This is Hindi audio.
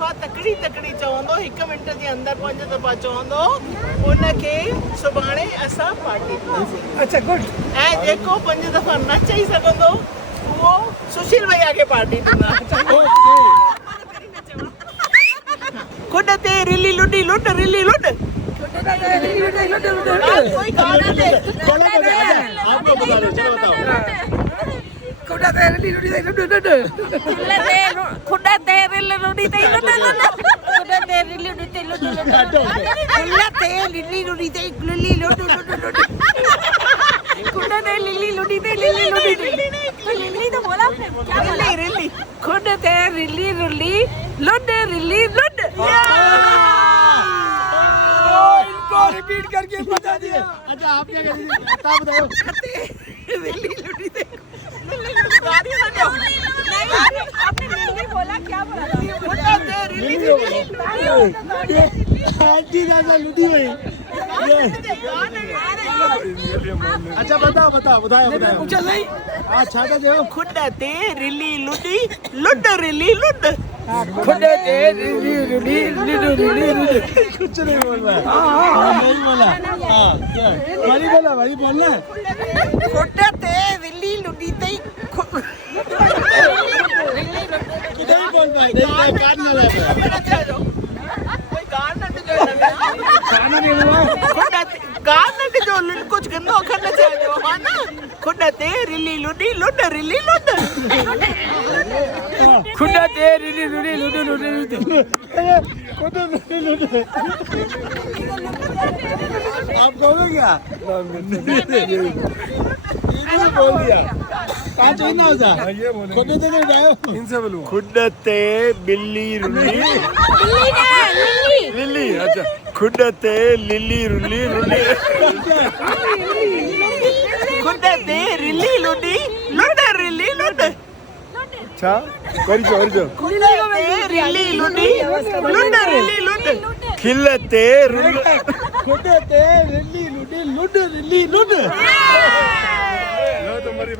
दफ़ा तकड़ी चवंदो 1 मिंट जे अंदर 5 दफ़ा चवंदो उनखे सुभाणे असां पार्टी ॾींदासीं। अच्छा गुड। ऐं जेको 5 दफ़ा न चई सघंदो वो सुशील भैया के पार्टी ॾींदा। खुड ते रिली लुडी लुड रिली लुड कोई गाना दे आपको बता दो, चलो बताओ। खुदा ते रिली लुडी लुड लुड खुदा ते रिली लुडी ते लुड लुड खुदा ते रिली लुडी ते लुड लुड खुदा ते रिली लुडी ते लिली लुड लुड खुदा ते लिली लुडी ते लिली लुडी लिली तो बोला आपने क्या बोला रिली खुदा ते रिली लुडी लुड रिली लुड इनको रिपीट करके बता दिया। अच्छा आप क्या कर रही थी? बताओ। रिली लुडी ते आपने लिली बोला क्या बोला खुदा ते रिली आंटी दादा लुटी हुई। अच्छा बताओ पूछा नहीं। हाँ छाटा जो खुद ते रिली लुडी लुड रिली लुड खुदा ते रिली लुडी लुड कुछ नहीं बोल रहा। हाँ नहीं बोला। हाँ क्या भाई बोलना खुद ते रिली लुडी ते नहीं बोल पाए नहीं काट ना लगा कोई गाना जो खाना नहीं हुआ। गाना जो कुछ गंदो खन चाहियो हा ना खुद ते रिली लुडी लुड रिली लुड खुदा ते रिली लुडी लुड लुड आप बोलो क्या? ये बोल दिया। कहाँ चाहिए ना होता? खुद तो नहीं जाओ। इनसे बोलो। खुद ते बिल्ली रुली। लिली अच्छा खुद ते लिली रुली रुली। खुद ते रिली लुडी लुड रिली लुड अच्छा करिजो खुद ते रिली लुडी लुड रिली लुड खिलते रुली खुद ते लिली लुडी लुड रिली लुड। लो तो मरी